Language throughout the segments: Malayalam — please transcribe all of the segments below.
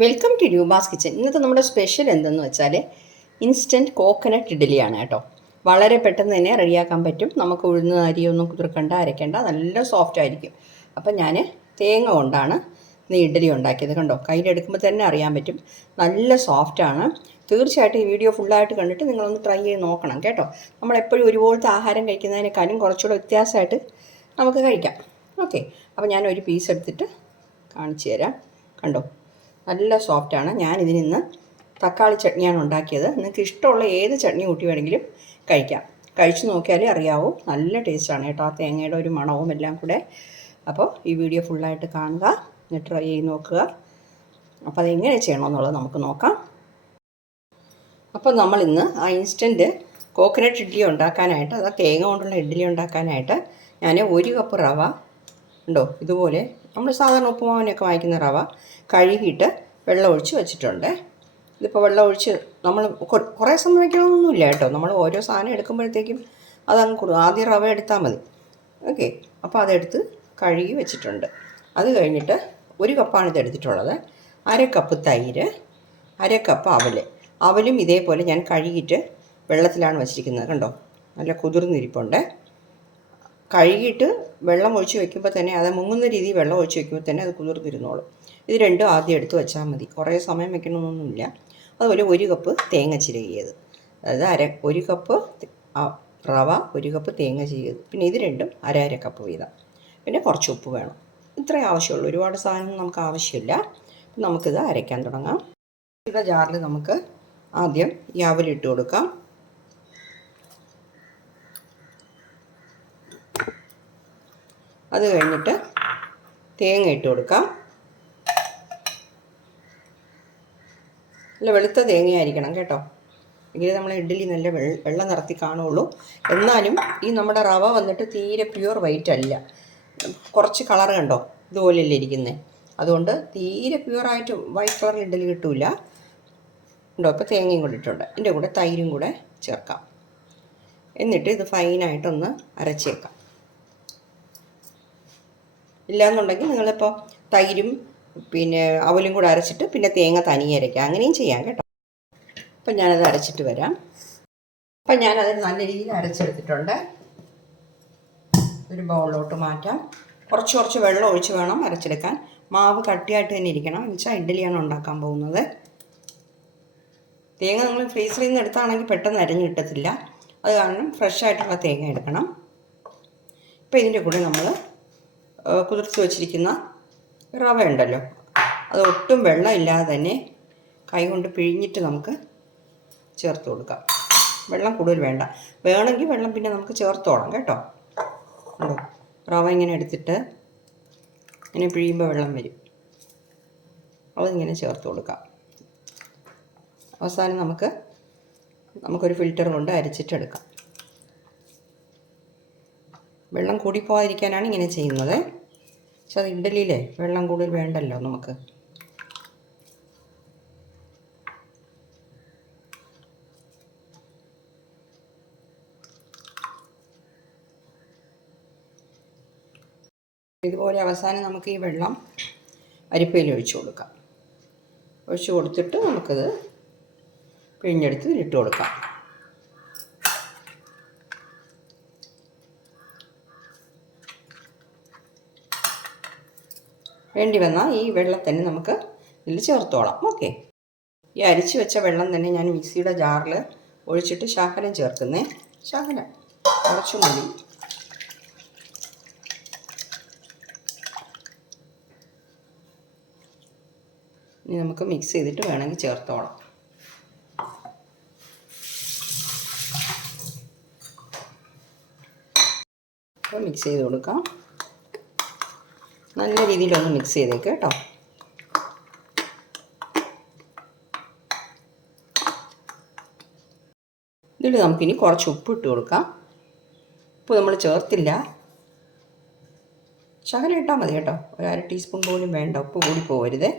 Welcome to Roopa's kitchen. ഇന്നത്തെ നമ്മുടെ സ്പെഷ്യൽ എന്തെന്ന് വെച്ചാൽ ഇൻസ്റ്റൻറ്റ് കോക്കനട്ട് ഇഡ്ഡലിയാണ് കേട്ടോ. വളരെ പെട്ടെന്ന് തന്നെ റെഡിയാക്കാൻ പറ്റും. നമുക്ക് ഉഴുന്ന് അരിയൊന്നും കുതിർക്കണ്ട, അരയ്ക്കേണ്ട, നല്ല സോഫ്റ്റ് ആയിരിക്കും. അപ്പം ഞാൻ തേങ്ങ കൊണ്ടാണ് ഇന്ന് ഇഡ്ഡലി ഉണ്ടാക്കിയത്. കണ്ടോ, കയ്യിലെടുക്കുമ്പോൾ തന്നെ അറിയാൻ പറ്റും, നല്ല സോഫ്റ്റാണ്. തീർച്ചയായിട്ടും ഈ വീഡിയോ ഫുള്ളായിട്ട് കണ്ടിട്ട് നിങ്ങളൊന്ന് ട്രൈ ചെയ്ത് നോക്കണം കേട്ടോ. നമ്മളെപ്പോഴും ഒരുപോലത്തെ ആഹാരം കഴിക്കുന്നതിനേക്കാളും കുറച്ചുകൂടെ വ്യത്യാസമായിട്ട് നമുക്ക് കഴിക്കാം. ഓക്കെ, അപ്പോൾ ഞാൻ ഒരു പീസ് എടുത്തിട്ട് കാണിച്ചു തരാം. കണ്ടോ, നല്ല സോഫ്റ്റാണ്. ഞാനിതിന് ഇന്ന് തക്കാളി ചട്നിയാണ് ഉണ്ടാക്കിയത്. നിങ്ങൾക്ക് ഇഷ്ടമുള്ള ഏത് ചട്നി കൂട്ടി വേണമെങ്കിലും കഴിക്കാം. കഴിച്ച് നോക്കിയാലേ അറിയാവൂ, നല്ല ടേസ്റ്റാണ് കേട്ടോ. ആ തേങ്ങയുടെ ഒരു മണവും എല്ലാം കൂടെ. അപ്പോൾ ഈ വീഡിയോ ഫുള്ളായിട്ട് കാണുക, എന്നിട്ട് ട്രൈ ചെയ്ത് നോക്കുക. അപ്പോൾ അതെങ്ങനെ ചെയ്യണമെന്നുള്ളത് നമുക്ക് നോക്കാം. അപ്പോൾ നമ്മളിന്ന് ആ ഇൻസ്റ്റൻറ്റ് കോക്കനട്ട് ഇഡ്ഡലി ഉണ്ടാക്കാനായിട്ട്, അതാ തേങ്ങ കൊണ്ടുള്ള ഇഡ്ഡലി ഉണ്ടാക്കാനായിട്ട് ഞാൻ 1 കപ്പ് റവ ഉണ്ടോ, ഇതുപോലെ നമ്മൾ സാധാരണ ഉപ്പുമാവിനൊക്കെ വാങ്ങിക്കുന്ന റവ കഴുകിയിട്ട് വെള്ളം ഒഴിച്ച് വെച്ചിട്ടുണ്ട്. ഇതിപ്പോൾ വെള്ളം ഒഴിച്ച് നമ്മൾ കുറേ സമയം വയ്ക്കണമെന്നൊന്നുമില്ല കേട്ടോ. നമ്മൾ ഓരോ സാധനം എടുക്കുമ്പോഴത്തേക്കും അതങ്ങ് ആദ്യം റവ എടുത്താൽ മതി. ഓക്കെ, അപ്പോൾ അതെടുത്ത് കഴുകി വെച്ചിട്ടുണ്ട്. അത് കഴിഞ്ഞിട്ട് 1 കപ്പാണ് ഇതെടുത്തിട്ടുള്ളത്. 1/2 കപ്പ് തൈര്, 1/2 കപ്പ് അവലും ഇതേപോലെ ഞാൻ കഴുകിയിട്ട് വെള്ളത്തിലാണ് വെച്ചിരിക്കുന്നത്. കണ്ടോ, നല്ല കുതിർന്നിരിപ്പുണ്ട്. കഴുകിയിട്ട് വെള്ളം ഒഴിച്ച് വയ്ക്കുമ്പോൾ തന്നെ, അത് മുങ്ങുന്ന രീതിയിൽ വെള്ളം ഒഴിച്ച് വയ്ക്കുമ്പോൾ തന്നെ അത് കുതിർന്നിരുന്നോളും. ഇത് രണ്ടും ആദ്യം എടുത്ത് വെച്ചാൽ മതി, കുറേ സമയം വയ്ക്കണമെന്നൊന്നുമില്ല. അതുപോലെ 1 കപ്പ് തേങ്ങ ചിരകിയത്, അതായത് 1 കപ്പ് റവ, 1 കപ്പ് തേങ്ങ ചിരകിയത്, പിന്നെ ഇത് രണ്ടും 1/2 കപ്പ് വീതം. പിന്നെ കുറച്ച് ഉപ്പ് വേണം. ഇത്രേ ആവശ്യമുള്ളൂ, ഒരുപാട് സാധനം നമുക്ക് ആവശ്യമില്ല. നമുക്കിത് അരയ്ക്കാൻ തുടങ്ങാം. ഇവിടെ ജാറിൽ നമുക്ക് ആദ്യം ഈ അവലിട്ട് കൊടുക്കാം. അത് കഴിഞ്ഞിട്ട് തേങ്ങ ഇട്ട് കൊടുക്കാം. നല്ല വെളുത്ത തേങ്ങയായിരിക്കണം കേട്ടോ, എങ്കിലേ നമ്മൾ ഇഡ്ഡലി നല്ല വെള്ള നിറത്തി കാണുള്ളൂ. എന്നാലും ഈ നമ്മുടെ റവ വന്നിട്ട് തീരെ പ്യുവർ വൈറ്റ് അല്ല, കുറച്ച് കളർ കണ്ടോ, ഇതുപോലെയല്ലേ ഇരിക്കുന്നത്. അതുകൊണ്ട് തീരെ പ്യുവറായിട്ട് വൈറ്റ് കളർ ഇഡ്ഡലി കിട്ടില്ല. ഉണ്ടോ, ഇപ്പോൾ തേങ്ങയും കൂടി ഇട്ടുണ്ട്. ഇതിൻ്റെ കൂടെ തൈരും കൂടെ ചേർക്കാം. എന്നിട്ട് ഇത് ഫൈനായിട്ടൊന്ന് അരച്ചേക്കാം. ഇല്ലയെന്നുണ്ടെങ്കിൽ നിങ്ങളിപ്പോൾ തൈരും പിന്നെ അവലും കൂടെ അരച്ചിട്ട് പിന്നെ തേങ്ങ തനിയെ അരയ്ക്കാം, അങ്ങനെയും ചെയ്യാം കേട്ടോ. അപ്പം ഞാനത് അരച്ചിട്ട് വരാം. അപ്പം ഞാനത് നല്ല രീതിയിൽ അരച്ചെടുത്തിട്ടുണ്ട്. ഒരു ബൗളിലോട്ട് മാറ്റാം. കുറച്ച് വെള്ളം ഒഴിച്ച് വേണം അരച്ചെടുക്കാൻ. മാവ് കട്ടിയായിട്ട് തന്നെ ഇരിക്കണം, എന്ന് വെച്ചാൽ ഇഡ്ഡലിയാണ് ഉണ്ടാക്കാൻ പോകുന്നത്. തേങ്ങ നമ്മൾ ഫ്രീസറിൽ നിന്ന് എടുത്താണെങ്കിൽ പെട്ടെന്ന് അരഞ്ഞ് കിട്ടത്തില്ല. അത് കാരണം ഫ്രഷായിട്ടുള്ള തേങ്ങ എടുക്കണം. ഇപ്പം ഇതിൻ്റെ കൂടെ നമ്മൾ കുതിർത്ത് വച്ചിരിക്കുന്ന റവ ഉണ്ടല്ലോ, അത് ഒട്ടും വെള്ളം ഇല്ലാതെ തന്നെ കൈ കൊണ്ട് പിഴിഞ്ഞിട്ട് നമുക്ക് ചേർത്ത് കൊടുക്കാം. വെള്ളം കൂടുതൽ വേണ്ട, വേണമെങ്കിൽ വെള്ളം പിന്നെ നമുക്ക് ചേർത്തോളാം കേട്ടോ. റവ ഇങ്ങനെ എടുത്തിട്ട് ഇങ്ങനെ പിഴിയുമ്പോൾ വെള്ളം വരും, അതിങ്ങനെ ചേർത്ത് കൊടുക്കാം. അവസാനം നമുക്കൊരു ഫിൽറ്റർ കൊണ്ട് അരിച്ചിട്ടെടുക്കാം. വെള്ളം കൂടിപ്പോകാതിരിക്കാനാണ് ഇങ്ങനെ ചെയ്യുന്നത്. പക്ഷെ അത് ഇഡ്ഡലിയിലെ വെള്ളം കൂടുതൽ വേണ്ടല്ലോ നമുക്ക്. ഇതുപോലെ അവസാനം നമുക്ക് ഈ വെള്ളം അരിപ്പയിൽ ഒഴിച്ചു കൊടുക്കാം. ഒഴിച്ചു കൊടുത്തിട്ട് നമുക്കിത് പിഴിഞ്ഞെടുത്ത് ഇട്ട് കൊടുക്കാം. വേണ്ടി വന്നാൽ ഈ വെള്ളം തന്നെ നമുക്ക് ഇതിൽ ചേർത്തോളാം. ഓക്കെ, ഈ അരിച്ച് വെച്ച വെള്ളം തന്നെ ഞാൻ മിക്സിയുടെ ജാറിൽ ഒഴിച്ചിട്ട് ശകലം ചേർക്കുന്നേ. ശകലം, കുറച്ചു മതി. ഇനി നമുക്ക് മിക്സ് ചെയ്തിട്ട് വേണമെങ്കിൽ ചേർത്തോളാം. അപ്പോൾ മിക്സ് ചെയ്ത് കൊടുക്കാം. നല്ല രീതിയിലൊന്ന് മിക്സ് ചെയ്തേക്ക് കേട്ടോ. ഇതിൽ നമുക്കിനി കുറച്ച് ഉപ്പ് ഇട്ട് കൊടുക്കാം. ഉപ്പ് നമ്മൾ ചേർത്തില്ല, ശകലം ഇട്ടാൽ മതി കേട്ടോ. 1/2 ടീസ്പൂൺ പോലും വേണ്ട, ഉപ്പ് കൂടി പോകരുത്.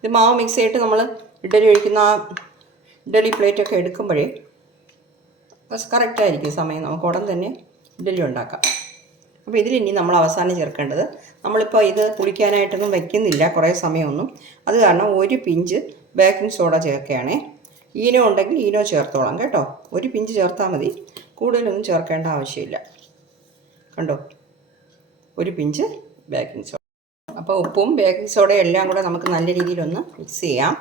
ഇത് മാവ് മിക്സ് ചെയ്തിട്ട് നമ്മൾ ഇഡ്ഡലി ഒഴിക്കുന്ന ഇഡ്ഡലി പ്ലേറ്റൊക്കെ എടുക്കുമ്പോഴേ കറക്റ്റായിരിക്കും സമയം, നമുക്ക് ഉടൻ തന്നെ ഇഡ്ഡലി ഉണ്ടാക്കാം. അപ്പോൾ ഇതിലിനി നമ്മൾ അവസാനം ചേർക്കേണ്ടത്, നമ്മളിപ്പോൾ ഇത് പുളിക്കാനായിട്ടൊന്നും വയ്ക്കുന്നില്ല കുറേ സമയമൊന്നും, അത് കാരണം ഒരു പിഞ്ച് ബേക്കിംഗ് സോഡ ചേർക്കുകയാണേ. ഈനോ ഉണ്ടെങ്കിൽ ഈനോ ചേർത്തോളാം കേട്ടോ. ഒരു പിഞ്ച് ചേർത്താൽ മതി, കൂടുതലൊന്നും ചേർക്കേണ്ട ആവശ്യമില്ല. കണ്ടോ, ഒരു പിഞ്ച് ബേക്കിംഗ് സോഡ. അപ്പോൾ ഉപ്പും ബേക്കിംഗ് സോഡയും എല്ലാം കൂടെ നമുക്ക് നല്ല രീതിയിലൊന്ന് മിക്സ് ചെയ്യാം.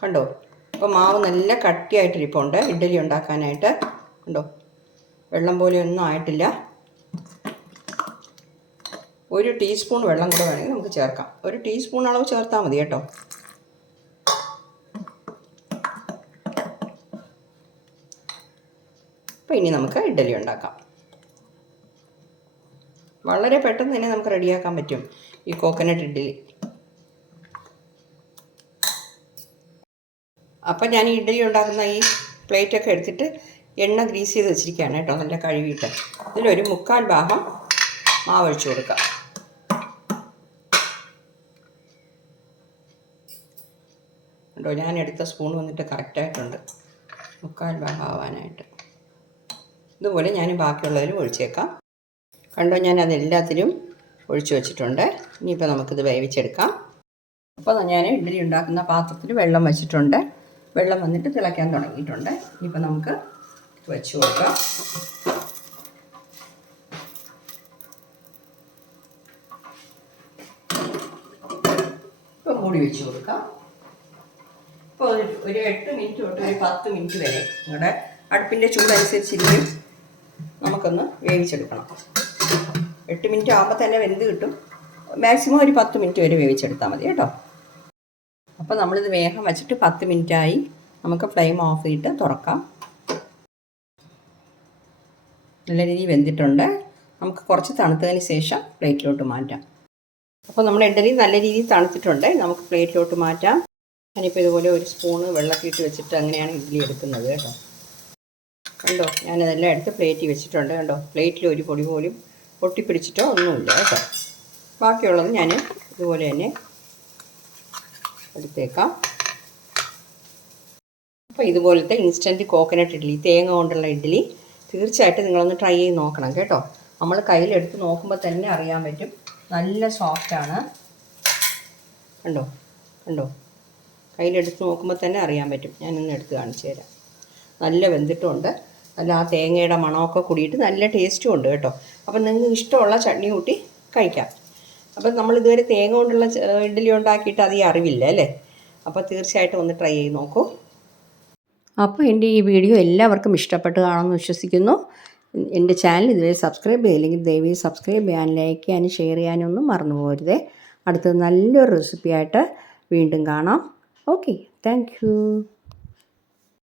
കണ്ടോ, അപ്പോൾ മാവ് നല്ല കട്ടിയായിട്ടിരിപ്പുണ്ട് ഇഡ്ഡലി ഉണ്ടാക്കാനായിട്ട്. കണ്ടോ, വെള്ളം പോലെയൊന്നും ആയിട്ടില്ല. ഒരു ടീസ്പൂൺ വെള്ളം കൂടെ വേണമെങ്കിൽ നമുക്ക് ചേർക്കാം. ഒരു ടീസ്പൂൺ അളവ് ചേർത്താൽ മതി കേട്ടോ. അപ്പോൾ ഇനി നമുക്ക് ഇഡ്ഡലി ഉണ്ടാക്കാം. വളരെ പെട്ടെന്ന് തന്നെ നമുക്ക് റെഡിയാക്കാൻ പറ്റും ഈ കോക്കനട്ട് ഇഡ്ഡലി. അപ്പം ഞാൻ ഈ ഇഡ്ഡലി ഉണ്ടാക്കുന്ന ഈ പ്ലേറ്റൊക്കെ എടുത്തിട്ട് എണ്ണ ഗ്രീസ് ചെയ്ത് വെച്ചിരിക്കുകയാണ് കേട്ടോ, നല്ല കഴുകിയിട്ട്. ഇതിലൊരു 1/4 ഭാഗം മാവ് ഒഴിച്ച് കൊടുക്കാം. കേട്ടോ, ഞാൻ എടുത്ത സ്പൂൺ വന്നിട്ട് കറക്റ്റായിട്ടുണ്ട് 1/4 ഭാഗം ആവാനായിട്ട്. ഇതുപോലെ ഞാൻ ബാക്കിയുള്ളതിലും ഒഴിച്ചേക്കാം. കണ്ടോ, ഞാൻ അതെല്ലാത്തിലും ഒഴിച്ചു വെച്ചിട്ടുണ്ട്. ഇനിയിപ്പോൾ നമുക്കിത് വേവിച്ചെടുക്കാം. അപ്പോൾ ഞാൻ ഇഡ്ഡലി ഉണ്ടാക്കുന്ന പാത്രത്തിൽ വെള്ളം വെച്ചിട്ടുണ്ട്. വെള്ളം വന്നിട്ട് തിളയ്ക്കാൻ തുടങ്ങിയിട്ടുണ്ട്. ഇനിയിപ്പോൾ നമുക്ക് വെച്ച് കൊടുക്കാം. ഇപ്പോൾ മൂടി വെച്ച് കൊടുക്കാം. ഇപ്പോൾ ഒരു 8 മിനിറ്റ് തൊട്ട് ഒരു 10 മിനിറ്റ് വരെ നമ്മുടെ അടുപ്പിൻ്റെ ചൂടനുസരിച്ചിരിക്കും നമുക്കൊന്ന് വേവിച്ചെടുക്കണം. 8 മിനിറ്റ് ആകുമ്പോൾ തന്നെ വെന്ത് കിട്ടും. മാക്സിമം ഒരു 10 മിനിറ്റ് വരെ വേവിച്ചെടുത്താൽ മതി കേട്ടോ. അപ്പോൾ നമ്മളിത് വേഗം വെച്ചിട്ട് 10 മിനിറ്റായി. നമുക്ക് ഫ്ലെയിം ഓഫ് ചെയ്തിട്ട് തുറക്കാം. നല്ല രീതിയിൽ വെന്തിട്ടുണ്ട്. നമുക്ക് കുറച്ച് തണുത്തതിന് ശേഷം പ്ലേറ്റിലോട്ട് മാറ്റാം. അപ്പോൾ നമ്മുടെ ഇഡ്ഡലി നല്ല രീതിയിൽ തണുത്തിട്ടുണ്ട്. നമുക്ക് പ്ലേറ്റിലോട്ട് മാറ്റാം. ഞാനിപ്പോൾ ഇതുപോലെ ഒരു സ്പൂണ് വെള്ളത്തിൽ ഇട്ട് വെച്ചിട്ട് അങ്ങനെയാണ് ഇഡ്ഡലി എടുക്കുന്നത് കേട്ടോ. കണ്ടോ, ഞാനതെല്ലാം എടുത്ത് പ്ലേറ്റിൽ വെച്ചിട്ടുണ്ട്. കണ്ടോ, പ്ലേറ്റിൽ ഒരു പൊടി പോലും ഒട്ടിപ്പിടിച്ചിട്ടോ ഒന്നുമില്ല കേട്ടോ. ബാക്കിയുള്ളത് ഞാൻ ഇതുപോലെ തന്നെ എടുത്തേക്കാം. അപ്പോൾ ഇതുപോലത്തെ ഇൻസ്റ്റൻറ്റ് കോക്കനട്ട് ഇഡ്ഡലി, തേങ്ങ കൊണ്ടുള്ള ഇഡ്ഡലി തീർച്ചയായിട്ടും നിങ്ങളൊന്ന് ട്രൈ ചെയ്ത് നോക്കണം കേട്ടോ. നമ്മൾ കയ്യിലെടുത്ത് നോക്കുമ്പോൾ തന്നെ അറിയാൻ പറ്റും, നല്ല സോഫ്റ്റാണ്. കണ്ടോ കണ്ടോ, കയ്യിലെടുത്ത് നോക്കുമ്പോൾ തന്നെ അറിയാൻ പറ്റും. ഞാനൊന്ന് എടുത്ത് കാണിച്ചു തരാം. നല്ല വെന്തിട്ടുമുണ്ട്. നല്ല ആ തേങ്ങയുടെ മണമൊക്കെ കൂടിയിട്ട് നല്ല ടേസ്റ്റും ഉണ്ട് കേട്ടോ. അപ്പം നിങ്ങൾക്ക് ഇഷ്ടമുള്ള ചട്നി കൂട്ടി കഴിക്കാം. അപ്പം നമ്മളിതുവരെ തേങ്ങ കൊണ്ടുള്ള ഇഡ്ഡലി ഉണ്ടാക്കിയിട്ട് അധികം അറിവില്ല അല്ലേ. അപ്പോൾ തീർച്ചയായിട്ടും ഒന്ന് ട്രൈ ചെയ്ത് നോക്കൂ. അപ്പോൾ എൻ്റെ ഈ വീഡിയോ എല്ലാവർക്കും ഇഷ്ടപ്പെട്ട് കാണുമെന്ന് വിശ്വസിക്കുന്നു. എൻ്റെ ചാനൽ ഇതുവരെ സബ്സ്ക്രൈബ് ചെയ്തില്ലെങ്കിൽ ദയവായി സബ്സ്ക്രൈബ് ചെയ്യാനും ലൈക്ക് ചെയ്യാനും ഷെയർ ചെയ്യാനൊന്നും മറന്നു പോകരുതേ. അടുത്തത് നല്ലൊരു റെസിപ്പിയായിട്ട് വീണ്ടും കാണാം. Okay, thank you.